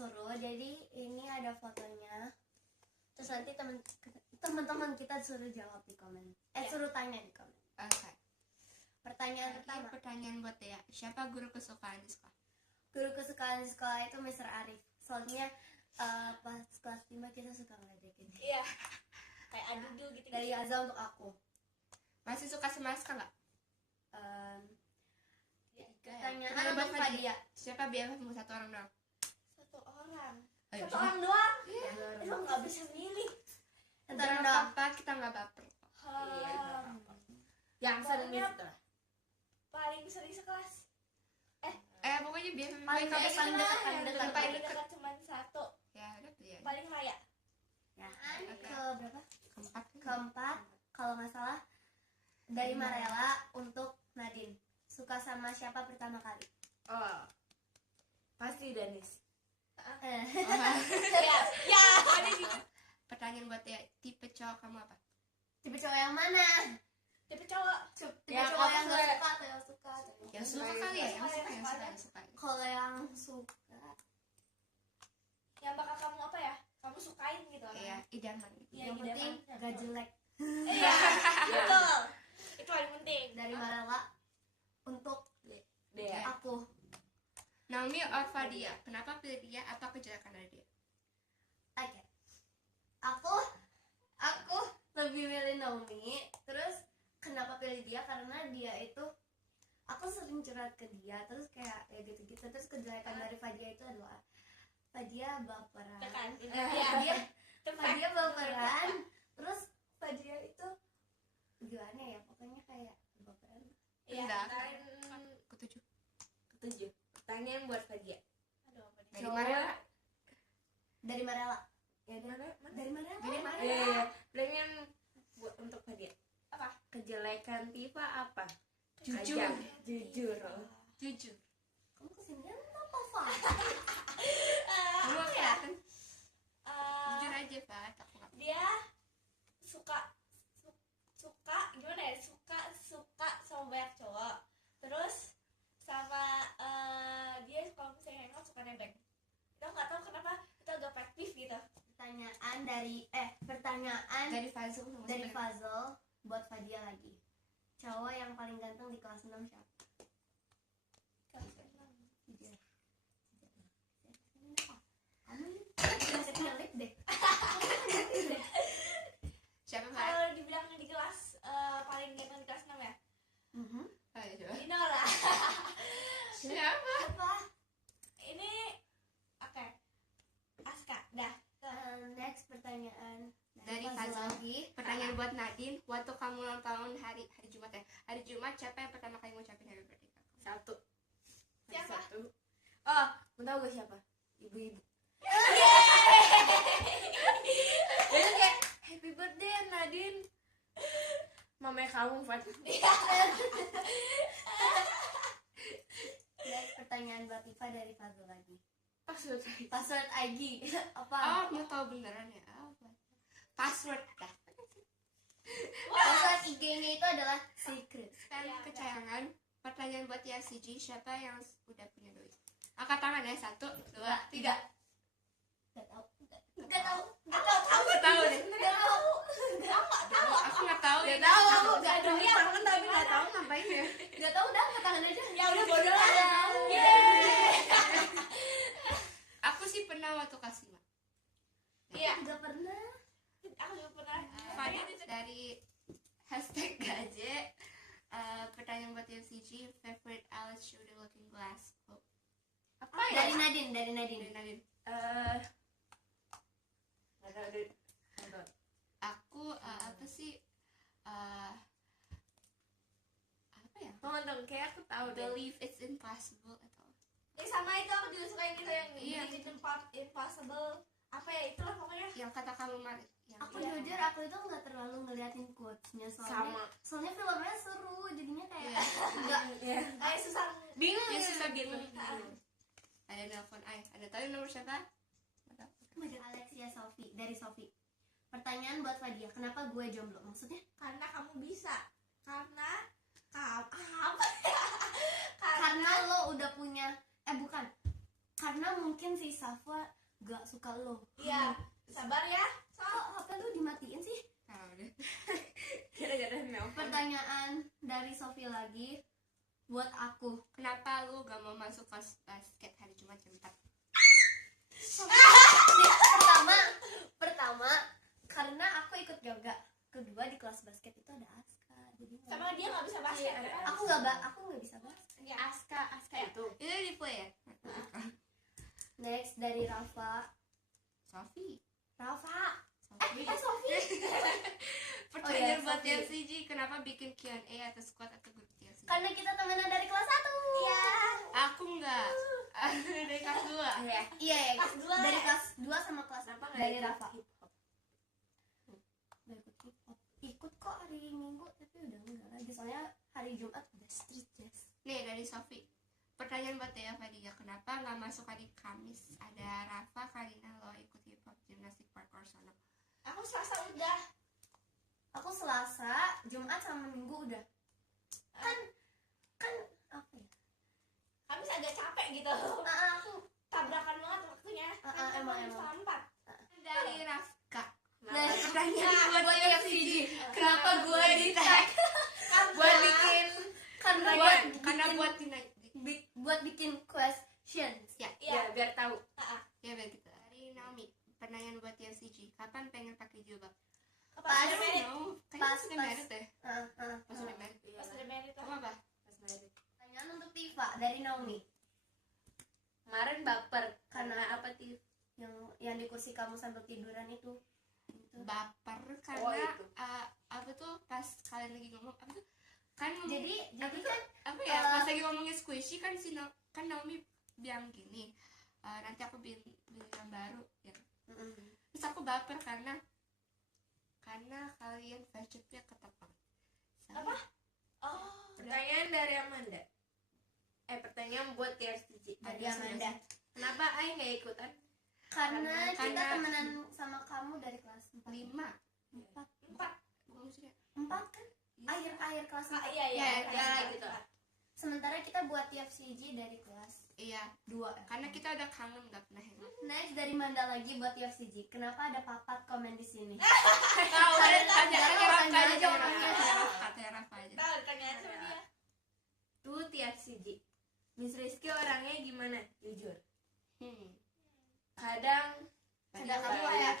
seru. Jadi ini ada fotonya. Terus nanti teman-teman kita suruh jawab di komen. Suruh tanya di komen. Oke. Pertanyaan pertama. Pertanyaan buat Dea. Siapa guru kesukaan di sekolah? Guru kesukaan di sekolah itu Mr. Arif. Soalnya pas kelas 5 kita suka ngeledekin. Iya. Kayak adu gitu. Dari Azza untuk aku. Masih suka sama Aska nggak? Pertanyaan buat Fadia. Siapa BFFmu? Satu orang doang. Satu orang. Ayo, Satu orang doang. Iya. Emang nggak bisa milih. Antara Jangan apa kita nggak baper. Yang sering Pokoknya gitu lah. paling sering sekelas. Pokoknya BFF Paling mereka dekat, paling dekat, paling dekat. Paling dekat cuma satu. Ya udah ya. Paling Raya. Ya, Oke. ke berapa? Keempat. Keempat, kalau nggak salah dari Marela untuk Nadine. Suka sama siapa pertama kali? Oh, pasti Danis. Ya. Ada di Pertanyaan buat Dea. Tipe cowok kamu apa? Tipe cowok yang mana? tipe cowok. Tipe Yang cowok yang aku nggak suka. suka atau yang suka? Yang suka kali ya, yang suka. Kalau yang suka, Yang bakal kamu apa ya? Kamu sukain gitu. Iya, idaman. Iya, yang penting gak jelek. Iya. Betul. Itu paling penting. Dari Marela untuk Dea. aku. Naomi or Fadia? Kenapa pilih dia? Apa kejelekan dari dia? Oke. Aku lebih milih Naomi. Terus kenapa pilih dia? Karena dia itu, aku sering curhat ke dia. Terus kayak ya gitu-gitu. Terus kejelekan dari Fadia itu adalah Fadia baperan. Tekan. Fadia baperan. Terus Fadia itu gimana ya? Pokoknya kayak baperan. Iya. Pindah. Ketujuh. Ketujuh. Pertanyaan buat Fadia. Aduh, apa nih? Dari Marela. Dari Marela. Ya Mana? dari Marela. Dari Marela. Iya. Pertanyaan buat untuk Fadia. Apa? Kejelekan Tifa apa? Jujur. Aja. Jujur. Jujur. Kamu kesini apa, Fa? Kamu kelihatan Eh, jujur aja, Pak. Aku nggak. dia suka gimana ya? Suka sama banyak cowok. Terus sama dia kalau misalnya hangout suka nebeng. Kita nggak tahu kenapa kita agak pet peeve gitu. Pertanyaan Dari Fazul sama dari Sebenarnya. Fazal buat Fadia lagi. Cowok yang paling ganteng di kelas 6 siapa? Jujur. Kamu ini masih nyelip deh. Siapa, Pak? Kalau dibilang di kelas paling ganteng di kelas 6 ya? Ayo, coba. Dino lah. Siapa? Apa? Ini oke. Aska, dah. Next pertanyaan Dari Fazal Fazal. lagi. Pertanyaan buat Nadine. Waktu kamu ulang tahun hari Jumat ya. Hari Jumat siapa yang pertama kali ngucapin happy birthday? Satu. Siapa? Satu. Oh, mau tahu gak siapa? Ibu-ibu. Jadi kayak happy birthday Nadine. Mamanya kamu, Fat. Next pertanyaan buat Tifa dari Fazal lagi. Password. Password IG apa? Oh, mau tahu beneran ya? Apa? Password dah. Password IG-nya itu adalah secret. Spam Iya, kecayangan. Pertanyaan buat YCG. Siapa yang udah punya doi? Angkat tangan ya. 1, 2, 3. Gak tahu. Aku tahu deh. Gak tahu. Aku nggak tahu ya. Tahu, Aku gak tahu. ada tangan tapi gak tahu ngapain ya. Gak tahu dah, ke tangan aja. Ya udah bodoh lah. Aku sih pernah waktu kelas 5. Iya. Gak pernah. Aku juga pernah. Fadil dari hashtag gaje. Pertanyaan buat YCG. Favorite Alice Shooter Looking Glass. Oh. Apa ya? Dari Nadine. Dari Nadine. Gak tahu deh. Aku apa sih? Apa ya? Dong, kayak aku tahu deh. Believe it's impossible atau Sama itu aku juga suka yang gitu yang Iya. bikin impossible. Apa ya itulah pokoknya. yang kata kamu Mari. Yang Aku jujur, aku itu gak terlalu ngeliatin quotes-nya. Sama. Soalnya filmnya seru. Jadinya kayak Iya. enggak. Iya. Kayak susah. Bingung Ya ya. susah bingung. Ada nelpon Ada tahu nomor siapa? Alexia Sofi. Dari Sofi. Pertanyaan buat Fadia. Kenapa gue jomblo? Maksudnya? Karena kamu bisa. Karena kamu Karena lo udah punya bukan. Karena karena mungkin si Safa gak suka lo. Iya, sabar ya. Kok HP lu dimatiin sih? Tahu deh. Gara-gara nelpon. Pertanyaan dari Sofi lagi buat aku. Kenapa lu gak mau masuk kelas basket hari Jumat jam 4? Pertama karena aku ikut yoga. Kedua di kelas basket itu ada Aska. Jadi Sama dia nggak bisa basket. kan? aku nggak bisa basket. Ya. Aska itu. Itu di play ya? Next dari Rafa. Sofi. Sofi. Sofi. Pertanyaan Oh ya, buat Sofi. TFCG, kenapa bikin Q&A atau squad atau grup TFCG? Karena kita temenan dari kelas 1. Iya. Aku enggak. Dari kelas 2. Iya. Iya ya. Kelas dua Dari ya? kelas 2 sama kelas Kenapa nggak dari ikut Rafa. hip hop? Nggak ikut hip hop. Ikut kok hari Minggu tapi udah enggak lagi soalnya hari Jumat udah street jazz. Nih dari Sofi. Pertanyaan buat Tia Fadia, kenapa nggak masuk hari Kamis? Ada Rafa, Karina lo ikut hip hop, gimnastik, parkour, sono. Aku Selasa udah. Aku Selasa, Jumat sama Minggu udah. Kan apa ya? Kami agak capek gitu. Aku Tabrakan banget waktunya. emang. Setengah 4. Dari Rafka. Nah, Pertanyaan buat TFCG, Kenapa kenapa gue gue di tag? Buat bikin karena buat bikin questions. Ya, ya biar tahu. ya biar kita. Dari Naomi, pertanyaan buat TFCG, kapan pengen pakai jilbab? Pas. Pas merit. Kayaknya Pas. sudah merit deh. Pas sudah merit. Pas udah merit. Kamu apa? Pas merit. Pertanyaan untuk Tifa dari Naomi. Kemarin baper Karena karena apa Tif? Yang di kursi kamu sambil tiduran itu. Baper Oh, karena itu. apa tuh pas kalian lagi ngomong apa tuh kan Jadi apa tuh kan apa ya pas lagi ngomongin squishy kan kan Naomi bilang gini, nanti aku beli yang baru ya. Terus aku baper karena kalian budgetnya ketat banget. Apa? Oh. Pertanyaan dari Amanda. Pertanyaan buat TFCG. Dari Amanda. Kenapa Ai nggak ikutan? Karena kita Karena- temenan sama kamu dari kelas 4. 5 4 bukan maksudnya 4 kan? Akhir kelas 4. Iya. Ya, gitu. Sementara kita buat TFCG dari kelas iya 2. karena kita udah kangen nggak pernah hangout. Next dari Manda lagi buat TFCG. Kenapa ada papat komen di sini? Tahu Kalian tahu, tanya tahu, Rafa tanya aja aja orangnya orangnya. tanya Rafa aja. Tahu tanyaan sama dia. Tuh TFCG. Miss Rizky orangnya gimana? Jujur. Kadang Sedangkan Apa? ya.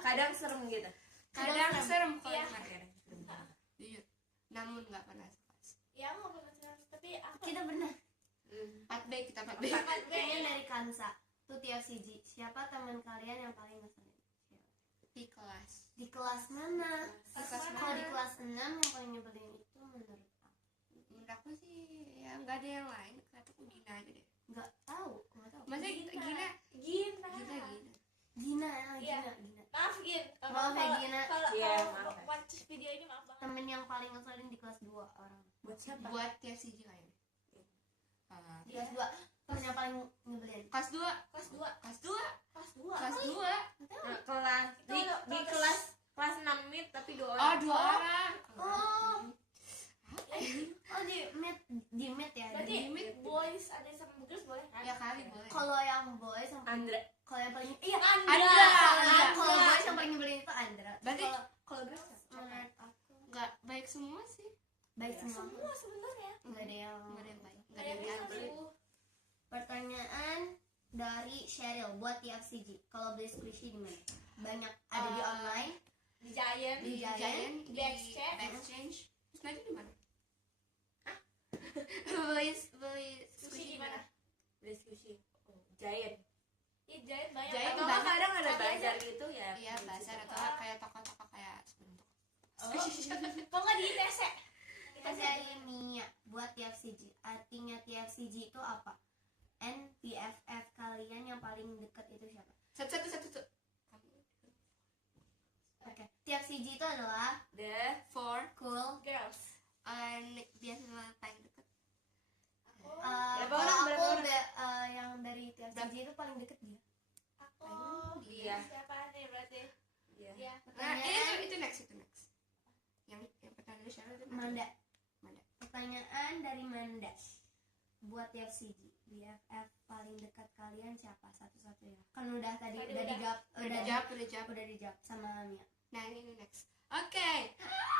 kadang serem gitu. Kadang serem kalau Iya. dengar. Jujur, namun nggak pernah sekelas. Ya aku nggak pernah tapi aku Kita benar. 4B kita 4B. Pertanyaan dari Kansa. Tuh TFCG. Siapa teman kalian yang paling ngeselin? Di kelas. Di kelas mana? Kelas Kalau di mana? kelas 6 yang paling nyebelin itu menurut aku. Menurut aku sih ya nggak ada yang lain. Kataku Gina aja deh. Nggak tahu. Maksudnya Gina. Gina. Gina. Maaf Gin. Maaf ya, Gina. Kalau Iya, maaf ya. watch video ini maaf banget. Temen yang paling ngeselin di kelas 2 orang. Buat siapa? Buat TFCG kayaknya. Di kelas 2 temen yang paling nyebelin. Kelas 2. Kelas 2. Kelas 2. Kelas 2. Kelas 2. Nah, kelas Itu di kelas- kelas kelas 6 mid tapi 2 Oh, orang. 2 orang. Oh. Oh di mid ya. Berarti Di mid. boys ada sama girls boleh kan? Ya kali boleh. Kalau yang boys yang paling Andra. kalau yang paling iya Andra. kalau boys yang paling nyebelin itu Andra. Berarti Kalau girls menurut aku nggak baik semua sih. baik Ya, semua. semua sebenarnya. Nggak ada yang Nggak ada yang baik. Nggak Ada ada yang yang baik. satu. Pertanyaan dari Cheryl buat TFCG. Kalau beli squishy di mana? Banyak ada di online. Di Giant. Di Giant, di Exchange. Exchange. Terus nanti di mana? beli Sushi di mana? Diskusi. Oh, Giant. Di Giant banyak. Giant Atau banyak. kadang ada Ada bazar aja. gitu ya. Iya, pasar atau kayak toko-toko kayak sebentuk. Oh. Kok nggak di ITC? Kita dari Mia buat TFCG. Artinya TFCG itu apa? And BFF kalian yang paling deket itu siapa? Satu. Oke. TFCG itu adalah The For cool. Girls. biasanya paling dekat. Berapa Kalau orang, berapa aku orang? yang dari TFCG itu paling deket dia. Aku Iya. siapa nih berarti? Iya. Iya. Nah, Pertanyaan itu next. Yang pertanyaan dari Cheryl itu Manda. Manda. Pertanyaan dari Manda. buat TFCG, BFF paling dekat kalian siapa satu-satunya? Kan udah tadi Tadi udah udah. Udah jawab. sama Mia. Nah ini next. Oke.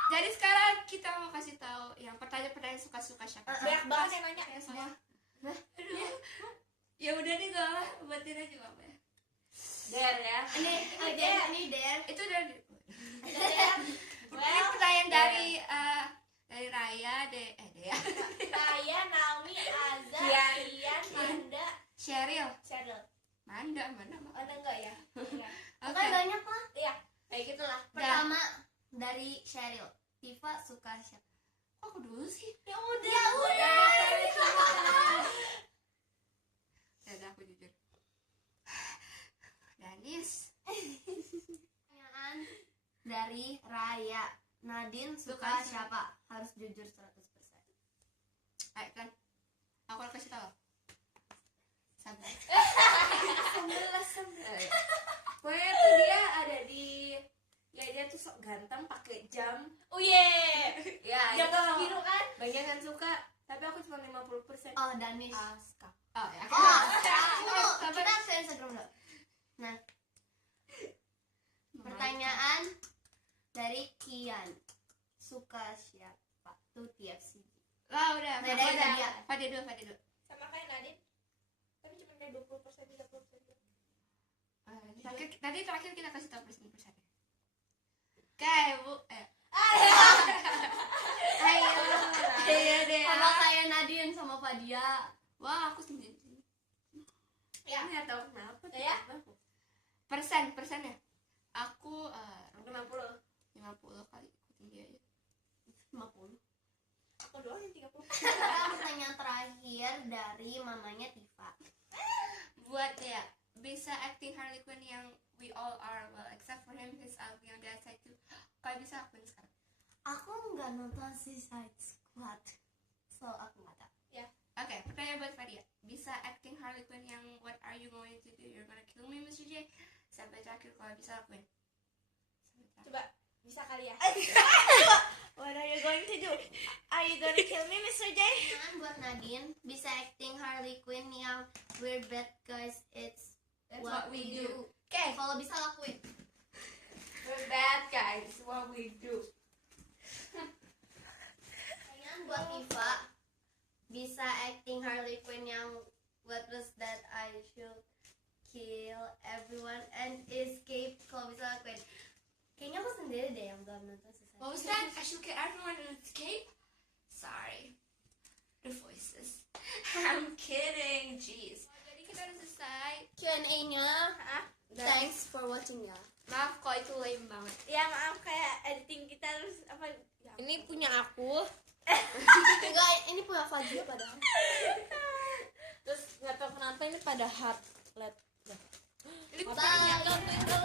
Jadi sekarang kita mau kasih tahu yang pertanyaan suka-suka siapa. Banyak banget yang nanya. Ya semua. Aduh. Ya udah nih gak lah, buatin aja gak apa ya. Der ya. Ini Der. Itu dari Der. ini pertanyaan dari Raya Dea. Saya Naomi, Azza, Kian. Kian, Manda, Cheryl. Cheryl. Mana? Ada enggak ya? Iya. Oke. Kan banyak lah. Iya. Kayak gitulah. Pertama dari Cheryl. Tifa suka siapa? Aku dulu sih. Ya udah. Ya udah. Ya aku jujur. Danis. Pertanyaan dari Raya. Nadine suka Suka siapa? Harus jujur 100%. Ayo kan. Aku akan kasih tahu. Sabar. 11. Pokoknya tuh dia ada di, ya dia tuh sok ganteng pakai jam. Oh yeah. Ya, Jam itu biru kan? banyak yang suka, tapi aku cuma 50%. Oh, Danis. Aska. Oh ya. Kita ke Instagram dulu. Nah, pertanyaan dari Kian. Suka siapa? Tuh TFCG. Lah udah. Nah, dari dia. Pada dulu. Sama kayak Nadine. Tapi cuma kayak 20%, 30%. Terakhir kita kasih tahu persen. Oke, Bu. Ayo. Dea. Sama kayak Nadine sama Fadia. Wah, aku sendiri. Ya. Nggak tahu kenapa. Ya. Persennya. Aku 50. 50 kali ikutin dia aja. 50. Aku doang yang 30. Sekarang pertanyaan terakhir dari mamanya Tifa. Buat dia bisa acting Harley Quinn yang we all are, well except for him, he's ugly on the outside too. Kau bisa akuin sekarang. Aku nggak nonton Suicide Squad, so aku nggak tahu. Oke, pertanyaan buat Fadia. Bisa acting Harley Quinn yang what are you going to do? You're gonna kill me, Mr. J. Sampai terakhir kalau bisa akuin. Coba bisa kali ya. What are you going to do? Are you gonna kill me, Mr. J? Pertanyaan buat Nadine, bisa acting Harley Quinn yang we're bad guys, it's That's what we do. Oke, Kalau bisa lakuin. We're bad guys, what we do. Pertanyaan buat Tifa, bisa acting Harley Quinn yang what was that I should kill everyone and escape. Kalau bisa lakuin. Kayaknya aku sendiri deh yang belum nonton Suicide what was that? I should get everyone in escape? Sorry. The voices. I'm kidding, jeez. Jadi kita udah selesai. Q&A-nya. Thanks for watching ya. Maaf kok itu lame banget. Ya maaf kayak editing kita harus apa? Ya. Ini punya aku. Enggak, ini punya Fadia padahal. Terus nggak tahu kenapa ini pada heart LED. Ini Bye.